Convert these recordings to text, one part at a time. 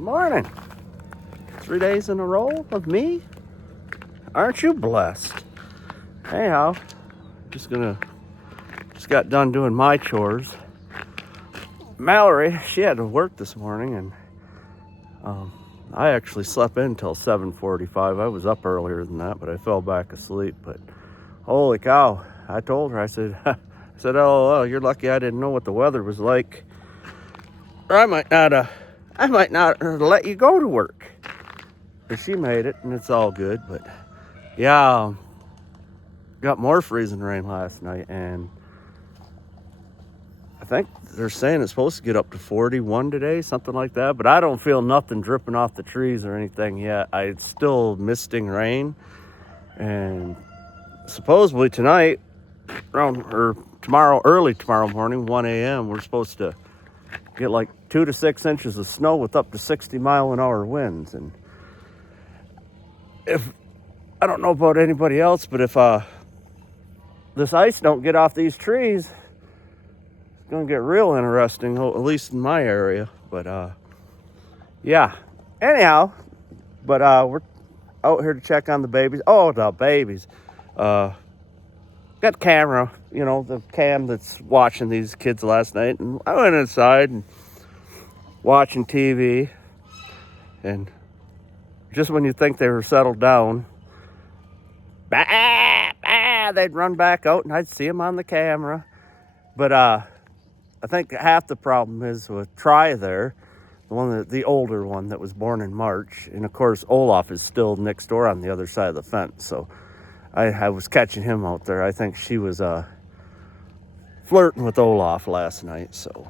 Morning. 3 days in a row of me? Aren't you blessed? Anyhow, just got done doing my chores. Mallory, she had to work this morning, and I actually slept in until 7:45. I was up earlier than that, but I fell back asleep. But holy cow, I told her, I said, oh, you're lucky I didn't know what the weather was like. Or I might not let you go to work. But she made it, and it's all good. But yeah, got more freezing rain last night, and I think they're saying it's supposed to get up to 41 today, something like that. But I don't feel nothing dripping off the trees or anything yet. It's still misting rain, and supposedly tonight, early tomorrow morning, 1 a.m., we're supposed to get like 2 to 6 inches of snow with up to 60-mile-an-hour winds. And if I don't know about anybody else, but if this ice don't get off these trees, it's gonna get real interesting, at least in my area. But yeah. Anyhow, but we're out here to check on the babies. Oh, the babies. Got the camera, the cam that's watching these kids last night, and I went inside and watching TV, and just when you think they were settled down, they'd run back out, and I'd see them on the camera. But I think half the problem is with Try there, the older one that was born in March, and of course Olaf is still next door on the other side of the fence. So I was catching him out there. I think she was flirting with Olaf last night. So,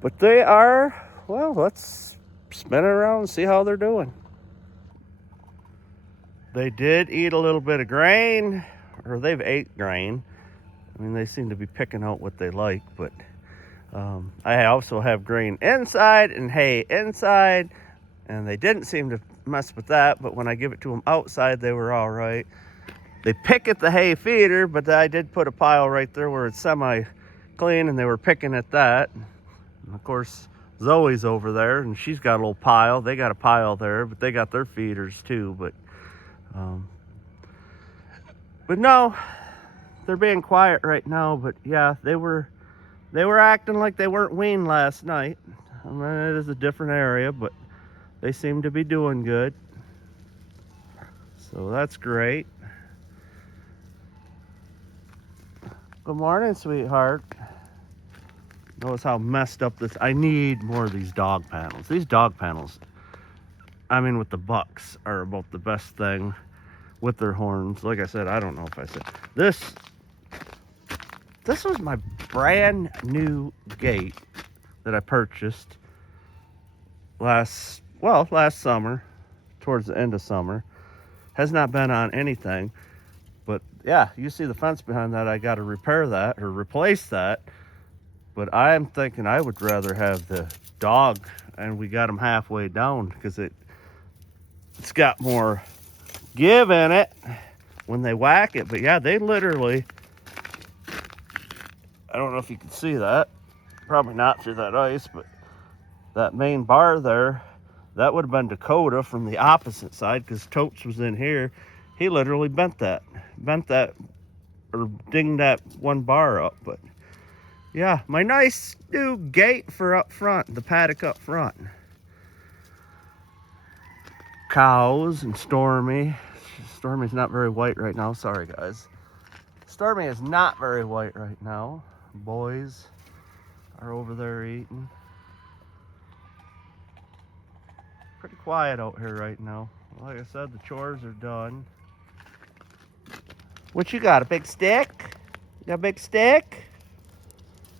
but they are, well, let's spin it around and see how they're doing. They did eat a little bit of grain, or they've ate grain. I mean, they seem to be picking out what they like, but I also have grain inside and hay inside, and they didn't seem to mess with that, but when I give it to them outside, they were all right. They pick at the hay feeder, but I did put a pile right there where it's semi-clean, and they were picking at that. And of course, Zoe's over there, and she's got a little pile. They got a pile there, but they got their feeders too. But no, they're being quiet right now. But yeah, they were acting like they weren't weaned last night. I mean, it is a different area, but they seem to be doing good. So that's great. Good morning, sweetheart. Notice how messed up this. I need more of these dog panels. These dog panels, I mean, with the bucks, are about the best thing with their horns. Like I said, I don't know if I said this. This was my brand new gate that I purchased last summer, towards the end of summer. Has not been on anything, but yeah, you see the fence behind that. I got to repair that or replace that. But I am thinking I would rather have the dog, and we got them halfway down because it's got more give in it when they whack it. But yeah, they literally, I don't know if you can see that, probably not through that ice, but that main bar there, that would have been Dakota from the opposite side, because Totes was in here. He literally bent that or dinged that one bar up. But yeah, my nice new gate for up front, the paddock up front. Cows and Stormy. Stormy's not very white right now. Sorry, guys. Stormy is not very white right now. Boys are over there eating. Pretty quiet out here right now. Like I said, the chores are done. What you got, a big stick? You got a big stick?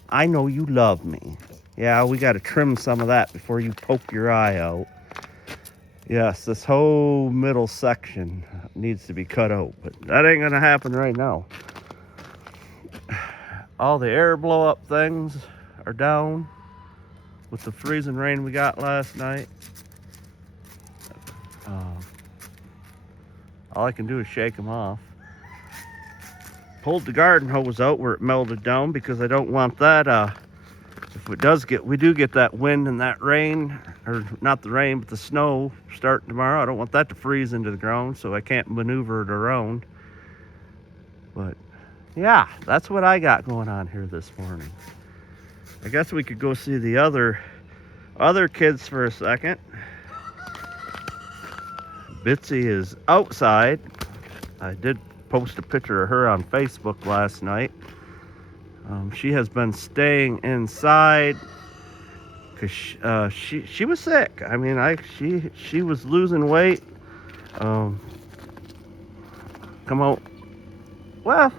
I know you love me. Yeah, we got to trim some of that before you poke your eye out. Yes, this whole middle section needs to be cut out, but that ain't gonna happen right now. All the air blow up things are down with the freezing rain we got last night. All I can do is shake them off. Pulled the garden hose out where it melted down because I don't want that if we do get that wind and that rain, or not the rain, but the snow starting tomorrow, I don't want that to freeze into the ground, so I can't maneuver it around. But yeah, that's what I got going on here this morning. I guess we could go see the other kids for a second. Bitsy is outside. I did post a picture of her on Facebook last night. She has been staying inside because she was sick. I mean, she was losing weight. Come out. Well,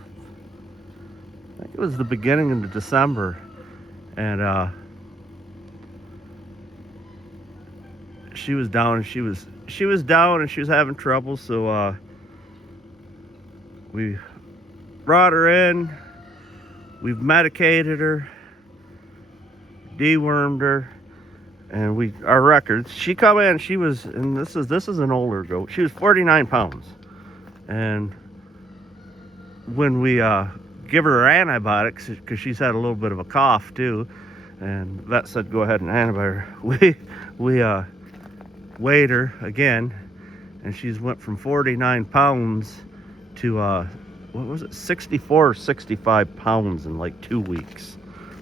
I think it was the beginning of December, and she was down, and she was down, and she was having trouble. So we brought her in. We've medicated her, dewormed her, and our records. She come in. She was, and this is an older goat. She was 49 pounds, and when we give her antibiotics, because she's had a little bit of a cough too, and the vet said go ahead and antibiotic her. We weighed her again, and she's went from 49 pounds to what was it, 64 or 65 pounds in like 2 weeks.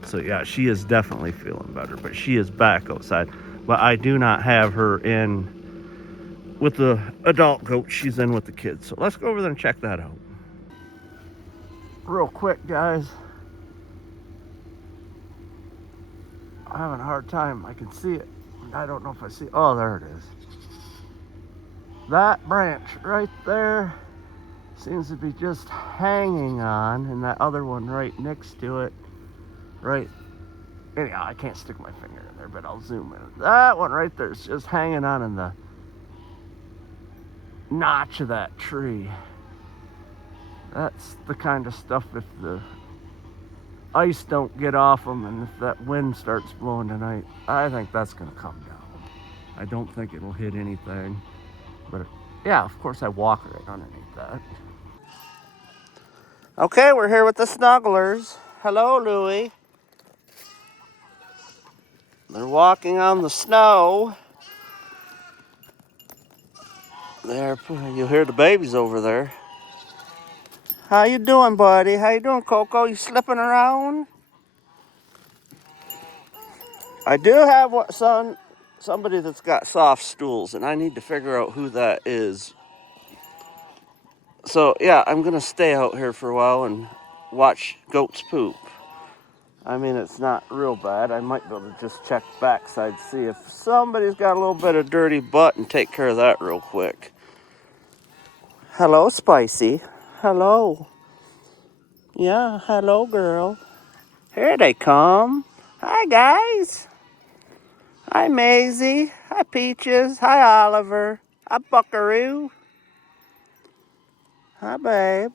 So yeah, she is definitely feeling better, but she is back outside. But I do not have her in with the adult goat. She's in with the kids. So let's go over there and check that out. Real quick, guys. I'm having a hard time. I can see it. I don't know if I see it. Oh, there it is. That branch right there seems to be just hanging on, and that other one right next to it, right, anyhow, I can't stick my finger in there, but I'll zoom in. That one right there is just hanging on in the notch of that tree. That's the kind of stuff, if the ice don't get off them and if that wind starts blowing tonight, I think that's gonna come down. I don't think it'll hit anything, but yeah, of course I walk right underneath that. Okay, we're here with the snugglers. Hello, Louie. They're walking on the snow. There, you'll hear the babies over there. How you doing, buddy? How you doing, Coco? You slipping around? I do have somebody that's got soft stools, and I need to figure out who that is. So yeah, I'm gonna stay out here for a while and watch goats poop. I mean, it's not real bad. I might be able to just check backside, see if somebody's got a little bit of dirty butt, and take care of that real quick. Hello, Spicy. Hello. Yeah, hello, girl. Here they come. Hi, guys. Hi, Maisie. Hi, Peaches. Hi, Oliver. Hi, Buckaroo. Hi, babe.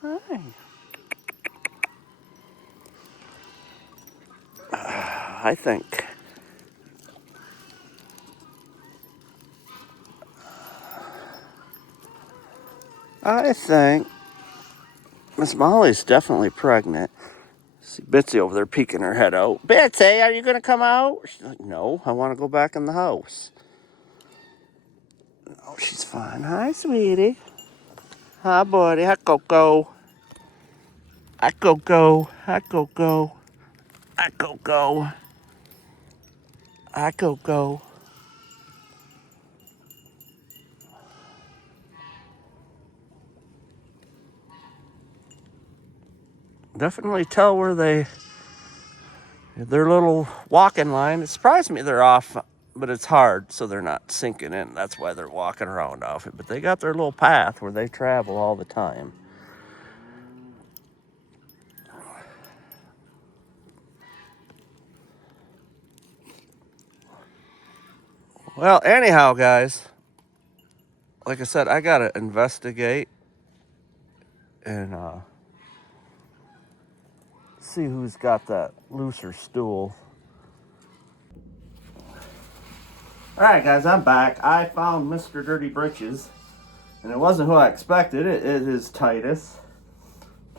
Hi. I think Miss Molly's definitely pregnant. See Bitsy over there peeking her head out. Bitsy, are you going to come out? She's like, no, I want to go back in the house. Oh, she's fine. Hi, sweetie. Hi, buddy. Hi, Coco. Hi, Coco. Hi, Coco. Hi, Coco. Hi, Coco. Definitely tell where their little walking line. It surprised me they're off, but it's hard, so they're not sinking in. That's why they're walking around off it. But they got their little path where they travel all the time. Well, anyhow, guys, like I said, I gotta investigate and see who's got that looser stool. All right, guys, I'm back. I found Mr. Dirty Britches, and it wasn't who I expected. It is Titus.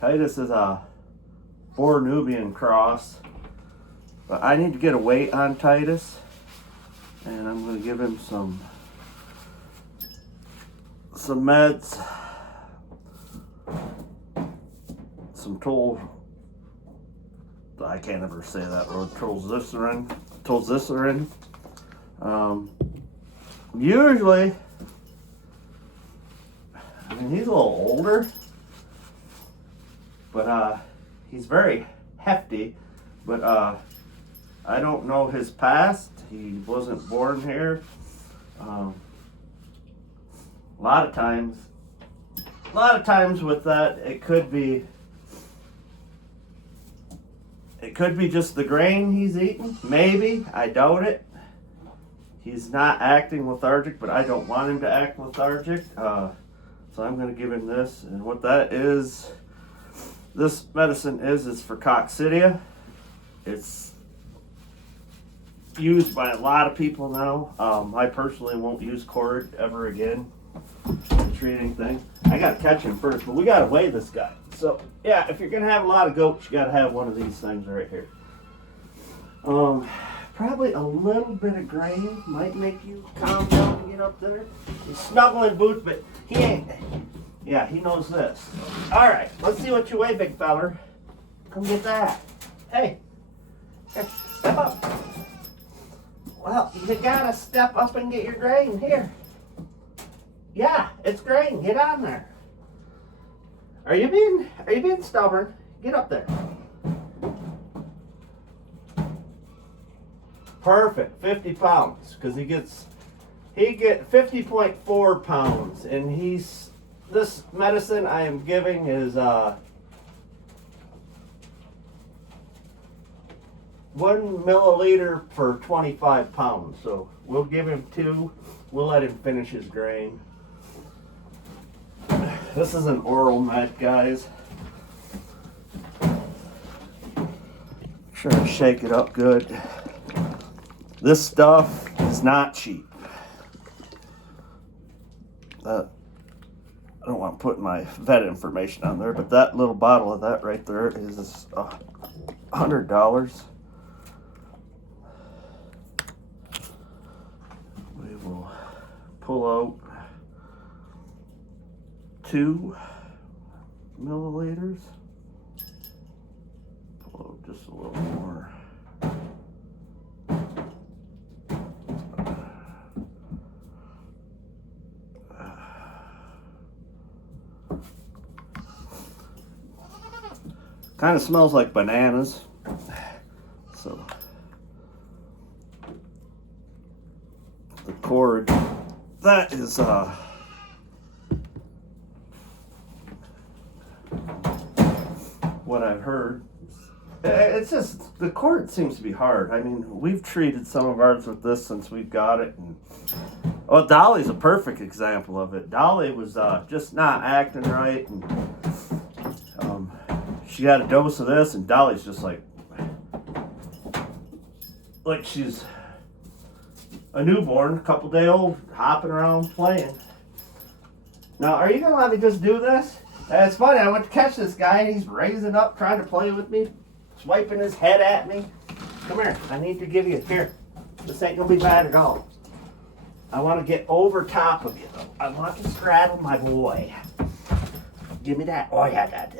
Titus is a Boer Nubian cross. But I need to get a weight on Titus, and I'm going to give him some meds, some I can't ever say that word, tolzicirin. Usually, I mean, he's a little older, but he's very hefty, but I don't know his past. He wasn't born here. A lot of times with that, it could be just the grain he's eating. Maybe. I doubt it. He's not acting lethargic, but I don't want him to act lethargic. So I'm going to give him this. And what that is, this medicine is for coccidia. It's used by a lot of people now. I personally won't use cord ever again to treat anything. I got to catch him first, but we got to weigh this guy. So yeah, if you're going to have a lot of goats, you got to have one of these things right here. Probably a little bit of grain might make you calm down and get up there. He's snuggling boots, but he ain't. Yeah, he knows this. All right, let's see what you weigh, big feller. Come get that. Hey, here, step up. Well, you gotta step up and get your grain. Here. Yeah, it's grain. Get on there. Are you being stubborn? Get up there. Perfect, 50 pounds, because he gets 50.4 pounds, and this medicine I am giving is 1 milliliter per 25 pounds. So we'll give him 2. We'll let him finish his grain. This is an oral med, guys. Try to shake it up good. This stuff is not cheap. I don't want to put my vet information on there, but that little bottle of that right there is $100. We will pull out 2 milliliters. Pull out just a little more. Kind of smells like bananas. So the cord, that is what I've heard. It's just, the cord seems to be hard. I mean, we've treated some of ours with this since we've got it. And, Dolly's a perfect example of it. Dolly was just not acting right, and she got a dose of this, and Dolly's just like she's a newborn, a couple day old, hopping around playing. Now, are you gonna let me just do this? It's funny, I went to catch this guy, and he's raising up, trying to play with me, swiping his head at me. Come here, I need to give you, here, this ain't gonna be bad at all. I want to get over top of you, though. I want to straddle my boy. Give me that. Oh, yeah, that.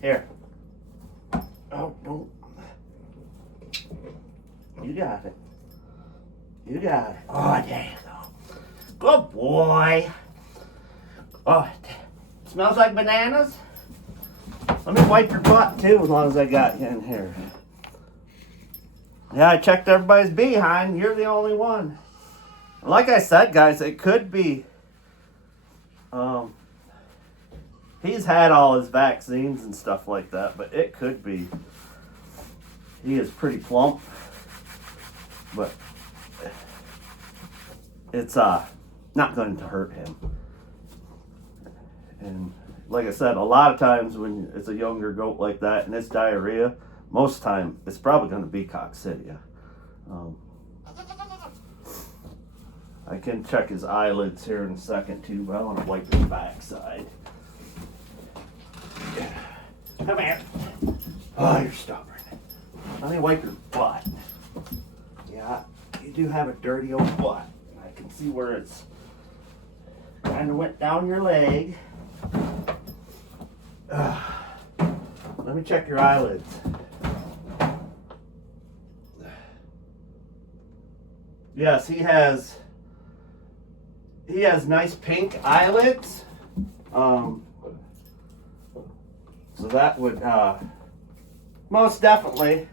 Here. Oh, no. You got it. You got it. Oh, there you go. Good boy. Oh, it smells like bananas. Let me wipe your butt, too, as long as I got you in here. Yeah, I checked everybody's behind. You're the only one. Like I said, guys, it could be... he's had all his vaccines and stuff like that, but it could be... He is pretty plump. But it's not going to hurt him. And like I said, a lot of times when it's a younger goat like that and it's diarrhea, most time it's probably going to be coccidia. I can check his eyelids here in a second too, but I want to wipe his backside. Come here. Oh, you're stubborn. Let me wipe your butt. Yeah, you do have a dirty old butt. I can see where it's kind of went down your leg. Let me check your eyelids. Yes, he has nice pink eyelids. So that would most definitely,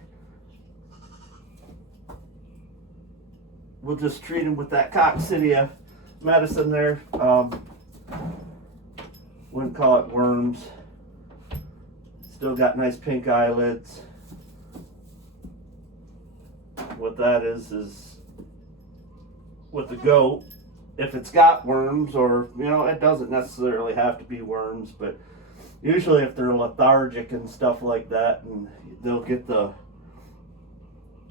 we'll just treat him with that coccidia medicine there. Wouldn't call it worms. Still got nice pink eyelids. What that is with the goat, if it's got worms, or it doesn't necessarily have to be worms, but usually if they're lethargic and stuff like that, and they'll get the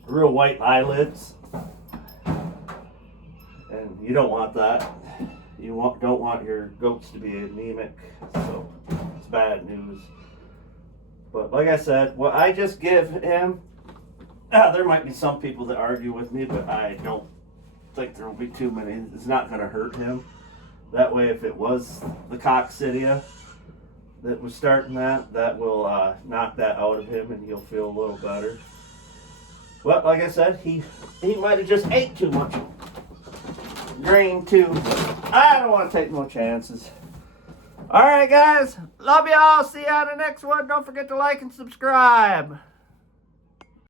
real white eyelids, and you don't want that. You don't want your goats to be anemic, so it's bad news. But like I said, what I just give him, there might be some people that argue with me, but I don't think there will be too many. It's not going to hurt him. That way, if it was the coccidia that was starting that will knock that out of him, and he'll feel a little better. Well, like I said, he might have just ate too much grain too, but I don't want to take no chances. All right, guys. Love y'all. See you on the next one. Don't forget to like and subscribe.